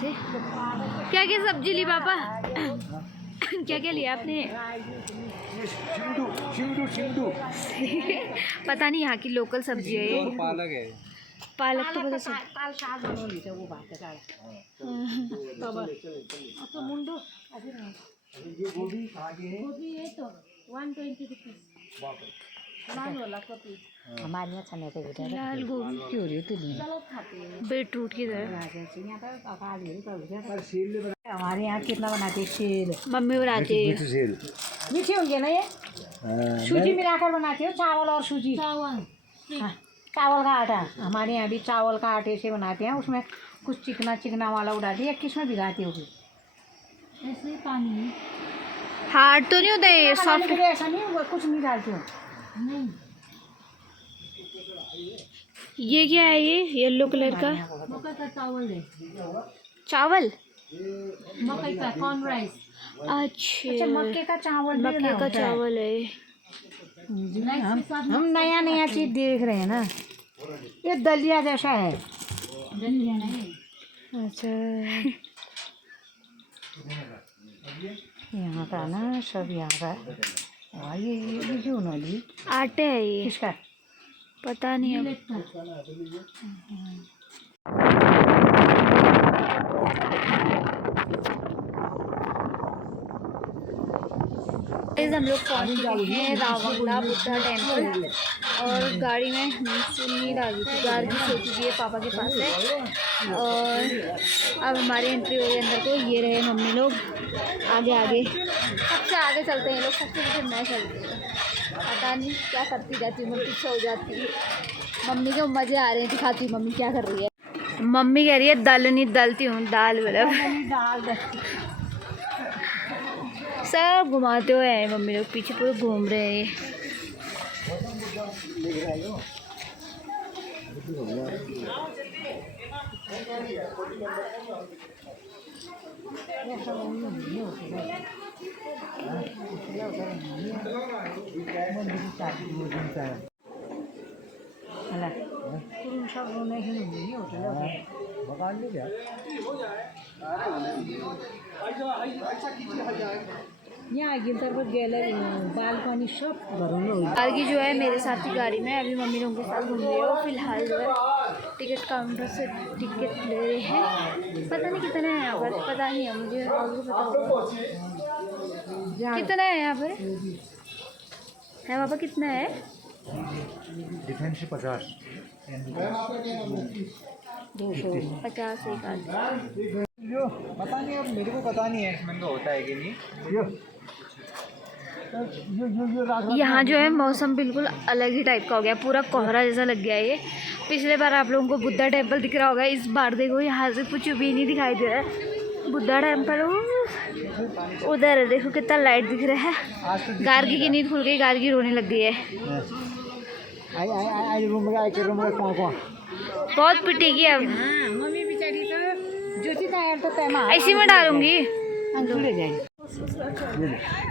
से। क्या क्या सब्जी ली पापा? क्या क्या लिया आपने? पता नहीं, यहाँ की लोकल सब्जी है ये। पालक है। पालक तो पता सब। हमारे यहाँ छने को बेटा लाल गोभी क्यों रही तो नहीं बीट रूट की तरह। हमारे यहाँ कितना बनाते हैं शेर मम्मी बनाती है। मीठे होंगे ना ये सूजी मिलाकर बनाते हो चावल और सूजी चावल का आटा हमारे यहाँ भी चावल का आटे से बनाते हैं उसमें कुछ चिकना चिकना वाला उड़ाती है किस में भिगाती होगी ऐसे पानी हार्ड तो नहीं होता ये सॉफ्ट? ऐसा नहीं होगा कुछ नहीं डालती हो नहीं ये क्या है? ये येलो कलर का मकई का चावल है चावल। मकई का कॉर्न राइस अच्छा मक्के का चावल मक्के का चावल है। हम नया नया चीज देख रहे हैं ना ये दलिया जैसा है दलिया नहीं अच्छा यहाँ का ना सब यहाँ का ये क्यों ना ली आटे है ये। किसका पता नहीं अब। हम लोग पहुँच चुके हैं रावंगला बुद्धा टेम्पल और गाड़ी में नींद आ गई थी। गाड़ी सो चुकी है पापा के पास है और अब हमारी एंट्री हो गई अंदर को। ये रहे मम्मी लोग आगे आगे, सबसे आगे चलते हैं लोग, सबसे पीछे मैं चलती हूँ। पता नहीं क्या करती जाती हूँ, मैं पीछे हो जाती हूँ। मम्मी को मज़े आ रहे हैं, दिखाती हूँ मम्मी क्या कर रही है। मम्मी कह रही है दल नहीं दलती हूँ, दाल मतलब सब घुमाते हुए हैं मम्मी लोग, पीछे पूरे घूम रहे हैं। यहाँ गिरतर पर गैलरी बालकनी सब घरों में आगे जो है मेरे साथ ही गाड़ी में अभी मम्मी लोगों के साथ घूम रहे हो। फिलहाल जो है टिकट काउंटर से टिकट ले रहे हैं। पता नहीं कितना है यहाँ पर, पता नहीं है मुझे, और पता होगा कितना है यहाँ पर। है पापा कितना है? डिफेंस 50 50 एक आदमी। पता नहीं, अब मेरे को पता नहीं है इसमें तो होता है कि नहीं। यहाँ जो है मौसम बिल्कुल अलग ही टाइप का हो गया, पूरा कोहरा जैसा लग गया है ये। पिछले बार आप लोगों को बुद्धा टेम्पल दिख रहा होगा, इस बार देखो यहाँ से कुछ भी नहीं दिखाई दे रहा है। बुद्धा टेम्पल उधर है, देखो कितना लाइट दिख रहा है। गार्गी की नींद खुल गई, गार्गी रोने लग गई है। बहुत पिटेगी अब। मम्मी बेचारी तो ज्योति तैयार तो पैमा ऐसी में डालूंगी।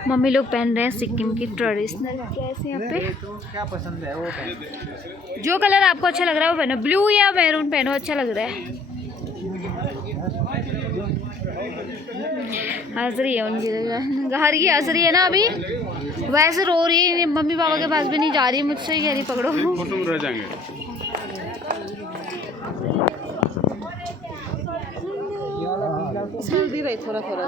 मम्मी लोग पहन रहे हैं सिक्किम की ट्रेडिशनल ड्रेस। यहाँ पे क्या पसंद है वो पहन। जो कलर आपको अच्छा लग रहा है वो पहनो, ब्लू या मैरून पहनो, अच्छा लग रहा है। हंस रही है उनकी घर की, हंस रही है ना अभी, वैसे रो रही है। मम्मी पापा के पास भी नहीं जा रही, मुझसे ही कह रही पकड़ो। फोटो में रह जाएंगे। जल्दी रही थोड़ा थोड़ा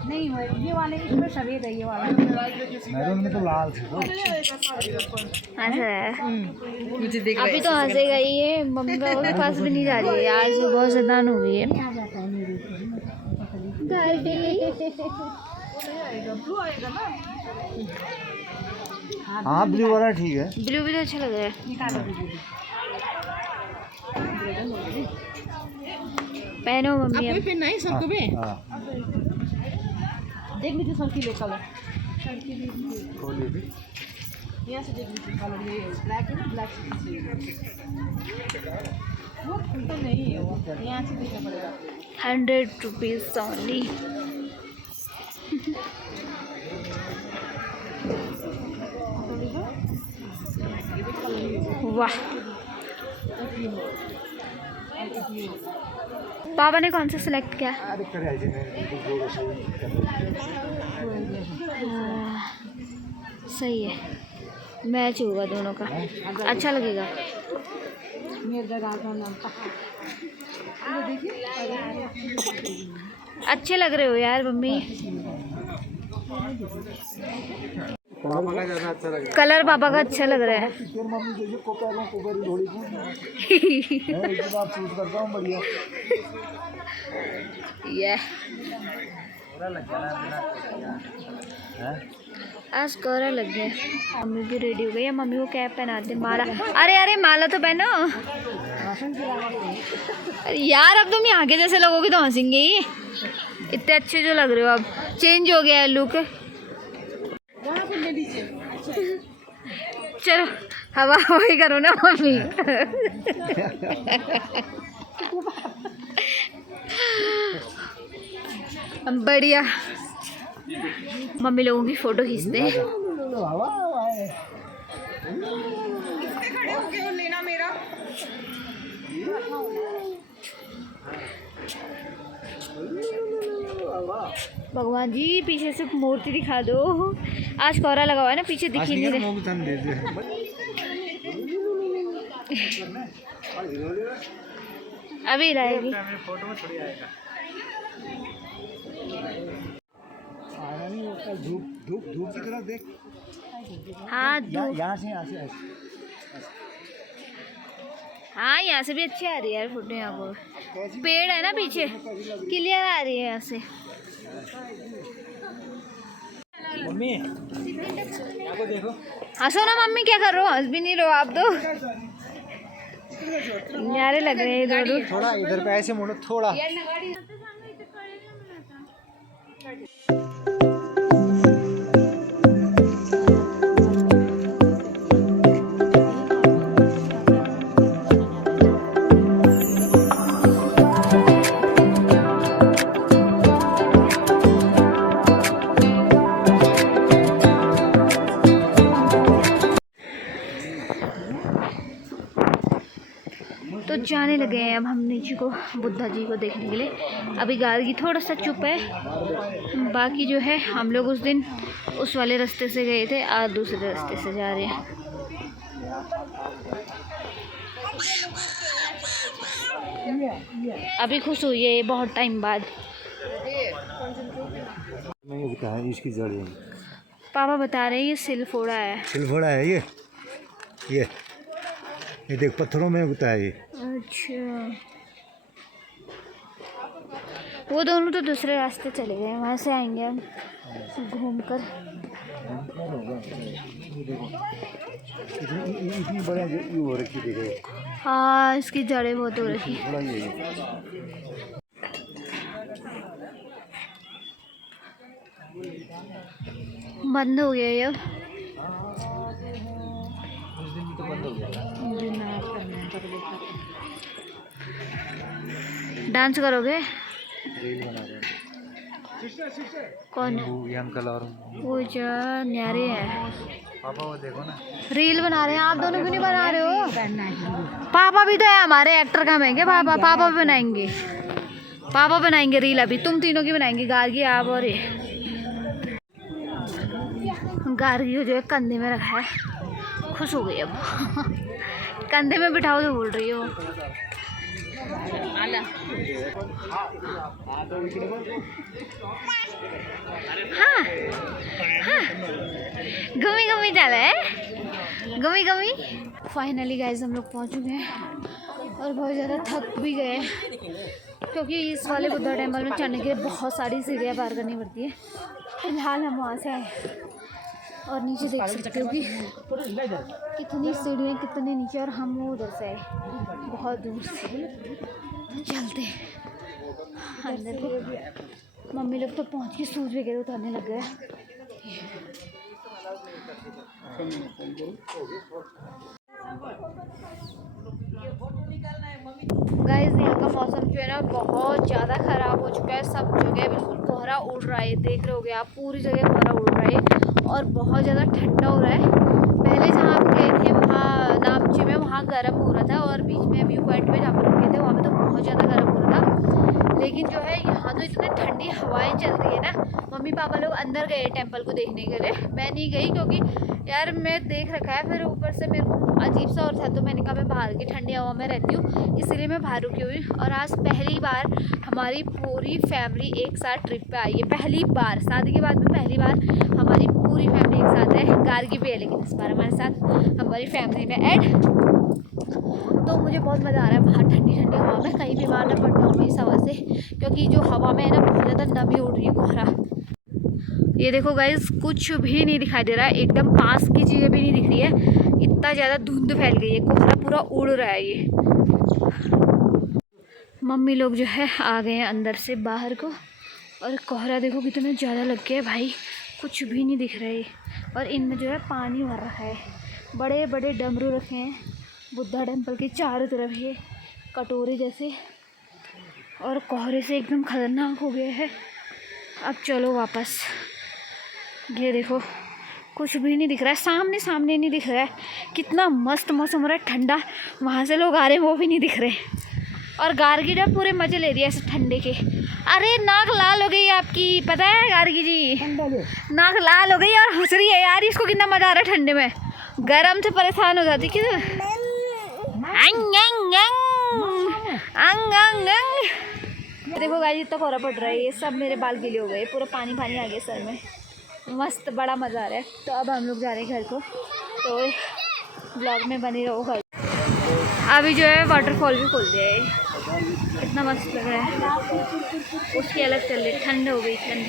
नहीं ये वाले इसमें सफेद है, ये वाला मैरून में तो लाल थे। अच्छा अभी तो हंसेगा ही ये। मम्मी पापा के पास भी नहीं जा रही है, आज वो बहुत ज़्यादा हो गई है। हाँ ब्लू वाला ठीक है, ब्लू भी तो अच्छा लग रहा है। पहनो मम्मी अब। फिर नहीं सबको भी हाँ देख लीजिए सर की ले कलर खोलिए भी। यहाँ से देख लीजिए कलर ये ब्लैक है ना, ब्लैक से वो खुलता नहीं है, वो यहाँ से देखना पड़ेगा। 100 रुपीज़ ओनली। वाह। पापा ने कौन सा सिलेक्ट किया? सही है, मैच होगा दोनों का, अच्छा लगेगा। अच्छे लग रहे हो यार मम्मी। पापा का ज़्यादा अच्छा लग कलर पापा का अच्छा लग रहा है। ये आज कोहरा लग गया। मम्मी भी रेडी हो गई है, मम्मी को कैप पहनाते, माला। अरे अरे माला तो पहनो। अरे यार अब तुम यहाँ के जैसे लगोगे तो हंसेंगे ही। इतने अच्छे जो लग रहे हो, अब चेंज हो गया है लुक। चलो हवा हवाई करो ना मम्मी। बढ़िया। मम्मी लोगों की फोटो खींचते हैं। भगवान जी पीछे से मूर्ति दिखा दो। आज कोहरा लगा हुआ है ना, पीछे दिख ही नहीं रहे। अभी लाएगी। धूप धूप धूप की तरफ देख। हाँ धूप, यहाँ से हाँ यहाँ से भी अच्छी आ रही है यार फोटो। यहाँ पर पेड़ है ना पीछे, क्लियर आ रही है यहाँ से। मम्मी आपको देखो। हंसो ना मम्मी, क्या कर रहे हो? हंस भी नहीं रहो आप तो। न्यारे लग रहे हैं इधर। थोड़ा इधर पे ऐसे मुड़ो थोड़ा। तो जाने लगे हैं अब हम नीचे को बुद्धा जी को देखने के लिए। अभी गाड़ी थोड़ा सा चुप है, बाकी जो है हम लोग उस दिन उस वाले रास्ते से गए थे, आज दूसरे रास्ते से जा रहे हैं। अभी खुश हुई है बहुत टाइम बाद। इसकी जड़ है। पापा बता रहे हैं ये सिलफोड़ा है। सिलफोड़ा है ये देख पत्थरों में उगता है ये। अच्छा, वो दोनों तो दूसरे रास्ते चले गए, वहाँ से आएंगे हम घूम कर। इतनी बड़ा ये हो रखी देखो। हाँ इसकी जड़ें बहुत हो रही है। बंद हो गया ये। डांस करोगे? रील बना रहे हैं। कौन? ये अंकल और वो जो न्यारे हैं। पापा वो देखो ना, रील बना रहे हैं। आप दोनों क्यों नहीं बना रहे हो? पापा भी तो है हमारे, एक्टर काम है क्या? पापा भी बनाएंगे, पापा बनाएंगे रील। अभी तुम तीनों की बनाएंगे, गार्गी आप और ये। गार्गी को जो है कंधे में रखा है, खुश हो गई अब। कंधे में बिठाओ तो बोल रही हो। हाँ हाँ घूमी घूमी चल है, घूमी घूमी। फाइनली गाइस हम लोग पहुंच चुके हैं और बहुत ज़्यादा थक भी गए क्योंकि इस वाले बुद्धा टेम्पल में चढ़ने के लिए बहुत सारी सीढ़ियाँ पार करनी पड़ती है। फिलहाल हम वहाँ से आए और नीचे देख सकते हो कि कितनी सीढ़ियाँ, कितने नीचे, और हम वो उधर से आए बहुत दूर से। तो चलते अंदर को। मम्मी लोग तो पहुँच के सूज वगैरह उतारने लग गए। गाइस यहाँ का मौसम जो है ना बहुत ज़्यादा ख़राब हो चुका है। सब जगह बिल्कुल कोहरा उड़ रहा है, देख रहे होगे आप, पूरी जगह कोहरा उड़ रहा है और बहुत ज़्यादा ठंडा हो रहा है। पहले जहाँ हम गए थे वहाँ नामची में, वहाँ लेकिन जो है यहाँ तो इतनी ठंडी हवाएं चल रही है ना। मम्मी पापा लोग अंदर गए टेंपल को देखने के लिए, मैं नहीं गई क्योंकि यार मैं देख रखा है, फिर ऊपर से मेरे को अजीब सा और था, तो मैंने कहा मैं बाहर की ठंडी हवा में रहती हूँ, इसलिए मैं बाहर रुकी हुई। और आज पहली बार हमारी पूरी फैमिली एक साथ ट्रिप पे आई है, पहली बार, शादी के बाद में पहली बार हमारी पूरी फैमिली एक साथ है। गार्गी भी है लेकिन इस बार हमारे साथ हमारी फैमिली में ऐड। तो मुझे बहुत मज़ा आ रहा है बाहर ठंडी ठंडी हवा में, कहीं भी बाहर ना पड़ पाऊँ इस हवा से, क्योंकि जो हवा में है ना बहुत ज़्यादा नमी उड़ रही है, कोहरा। ये देखो गाइस, कुछ भी नहीं दिखाई दे रहा है, एकदम पास की चीज़ें भी नहीं दिख रही है, इतना ज़्यादा धुंध फैल गई है, कोहरा पूरा उड़ रहा है ये। मम्मी लोग जो है आ गए हैं अंदर से बाहर को, और कोहरा देखो कितना ज़्यादा लग गया है भाई, कुछ भी नहीं दिख रहा है। और इनमें जो है पानी भर रखा है, बड़े बड़े डमरू रखे हैं बुद्धा टेम्पल के चारों तरफ, ये कटोरे जैसे, और कोहरे से एकदम खतरनाक हो गए हैं। अब चलो वापस। ये देखो कुछ भी नहीं दिख रहा है, सामने सामने नहीं दिख रहा है, कितना मस्त मौसम हो रहा है ठंडा, वहाँ से लोग आ रहे हैं वो भी नहीं दिख रहे। और गार्गी ने पूरे मज़े ले रही है ऐसे ठंडे के। अरे नाक लाल हो गई आपकी, पता है गार्गी जी, नाक लाल हो गई और हंस रही है यार, इसको कितना मज़ा आ रहा है ठंडे में, गरम से परेशान हो जाती कि अंग अंग अंग अंग अंग। देखो गाइस इतना कोहरा पड़ रहा है, ये सब मेरे बाल गीले हो गए, पूरा पानी पानी आ गया सर में, मस्त बड़ा मज़ा आ रहा है। तो अब हम लोग जा रहे हैं घर को, तो ब्लॉग में बनी रहो घर। अभी जो है वाटरफॉल भी खोल दिया है, कितना मस्त लग रहा है, उसकी अलग चल रही, ठंड हो गई ठंड।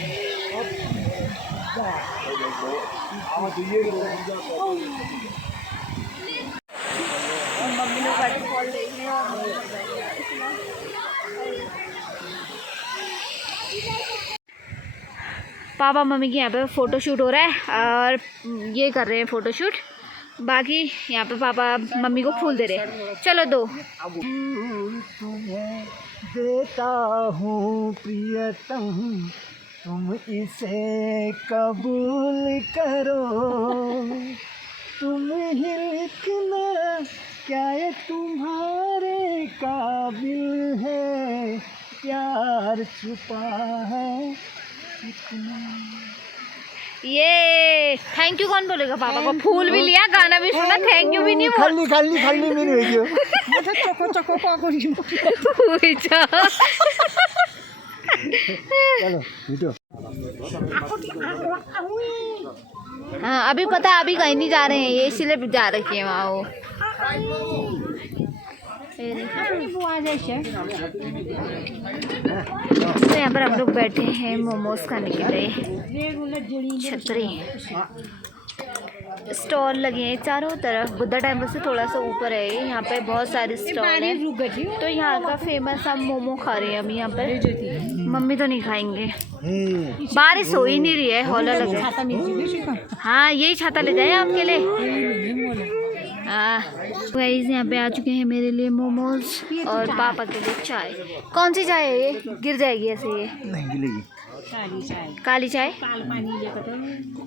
मम्मी लोग वाटरफॉल देख रहे हैं, पापा मम्मी के यहाँ पे फ़ोटो शूट हो रहा है और ये कर रहे हैं फ़ोटो शूट, बाकी यहाँ पे पापा मम्मी को फूल दे रहे हैं। चलो दो। तुम्हें देता हूँ प्रियतम, तुम इसे कबूल करो, तुम ही लिखना क्या ये तुम्हारे काबिल है, प्यार छुपा है ये थैंक यू कौन बोलेगा पापा को, फूल भी लिया, गाना भी सुना, थैंक यू भी नहीं बोल। खाली खाली खाली मेरी वीडियो चलो वीडियो। हाँ अभी पता है, अभी कहीं नहीं जा रहे हैं ये, इसीलिए जा रखी है वहाँ वो। तो यहाँ पर हम लोग बैठे हैं मोमोज खाने के लिए, छतरी स्टॉल लगे हैं चारों तरफ, बुद्धा टेम्पल से थोड़ा सा ऊपर है, यहाँ पे बहुत सारे स्टॉल हैं। तो यहाँ का फेमस हम मोमो खा रहे हैं अभी यहाँ पर, मम्मी तो नहीं खाएंगे, बारिश हो ही नहीं रही है, हौला लगा। हाँ यही छाता ले जाए आपके लिए। हाँ गाइस यहाँ पे आ चुके हैं मेरे लिए मोमोज और पापा के लिए चाय। कौन सी चाय है ये, गिर जाएगी ऐसे ये? नहीं गिरेगी। काली चाय,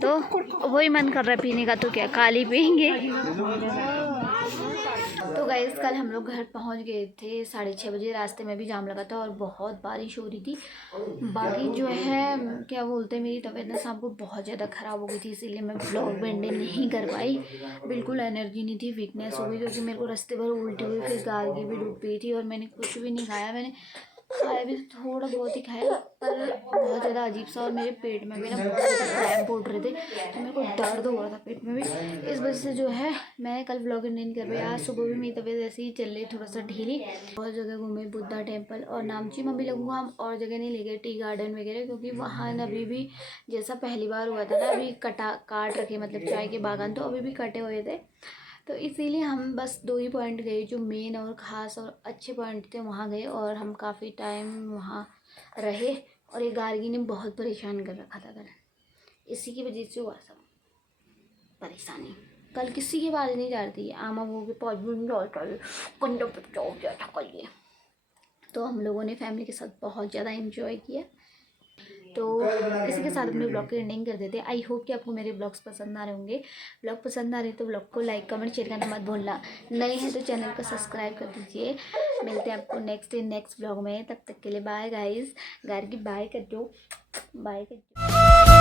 तो वही मन कर रहा है पीने का, तो क्या काली पियेंगे। तो गाइस कल हम लोग घर पहुंच गए थे 6:30 बजे, रास्ते में भी जाम लगा था और बहुत बारिश हो रही थी। बाकी जो है क्या बोलते हैं, मेरी तबीयत ना शाम को बहुत ज़्यादा ख़राब हो गई थी, इसीलिए मैं ब्लॉग मेंटेन नहीं कर पाई, बिल्कुल एनर्जी नहीं थी, वीकनेस हो गई, क्योंकि मेरे को रास्ते भर उल्टी हुई, फिर गार्गी भी डूब गई थी और मैंने कुछ भी नहीं खाया, मैंने खाया भी थोड़ा बहुत ही खाया, पर बहुत ज़्यादा अजीब सा, और मेरे पेट में भी ना बहुत ज़्यादा क्रैम्प उठ रहे थे, तो मेरे को दर्द हो रहा था पेट में भी, इस वजह से जो है मैं कल व्लॉग नहीं कर पाई। आज सुबह भी मेरी तबीयत ऐसे ही चल रही, थोड़ा सा ढीली। बहुत जगह घूमे, बुद्धा टेम्पल और नामची, मम्मी लोगों को हम और जगह नहीं ले गए, टी गार्डन वगैरह, क्योंकि वहाँ अभी भी जैसा पहली बार हुआ था ना, अभी काट रखे, मतलब चाय के बागान तो अभी भी कटे हुए थे, तो इसीलिए हम बस 2 ही पॉइंट गए जो मेन और ख़ास और अच्छे पॉइंट थे, वहाँ गए और हम काफ़ी टाइम वहाँ रहे। और ये गार्गी ने बहुत परेशान कर रखा था कल, इसी की वजह से हुआ सब परेशानी। कल किसी की आवाज़ नहीं जा रही थी, आमा वो के 5 मिनट कंडम पर चौक गया था कल ये। तो हम लोगों ने फैमिली के साथ बहुत ज़्यादा इन्जॉय किया, तो इसी के साथ अपने ब्लॉग की एंडिंग कर देते हैं। आई होप कि आपको मेरे ब्लॉग्स पसंद आ रहे होंगे। ब्लॉग पसंद आ रहे तो ब्लॉग को लाइक कमेंट शेयर करना मत भूलना। नए हैं तो चैनल को सब्सक्राइब कर दीजिए। मिलते हैं आपको नेक्स्ट ब्लॉग में। तब तक के लिए बाय गाइस। गार की बाय कर दो, बाय कर दो।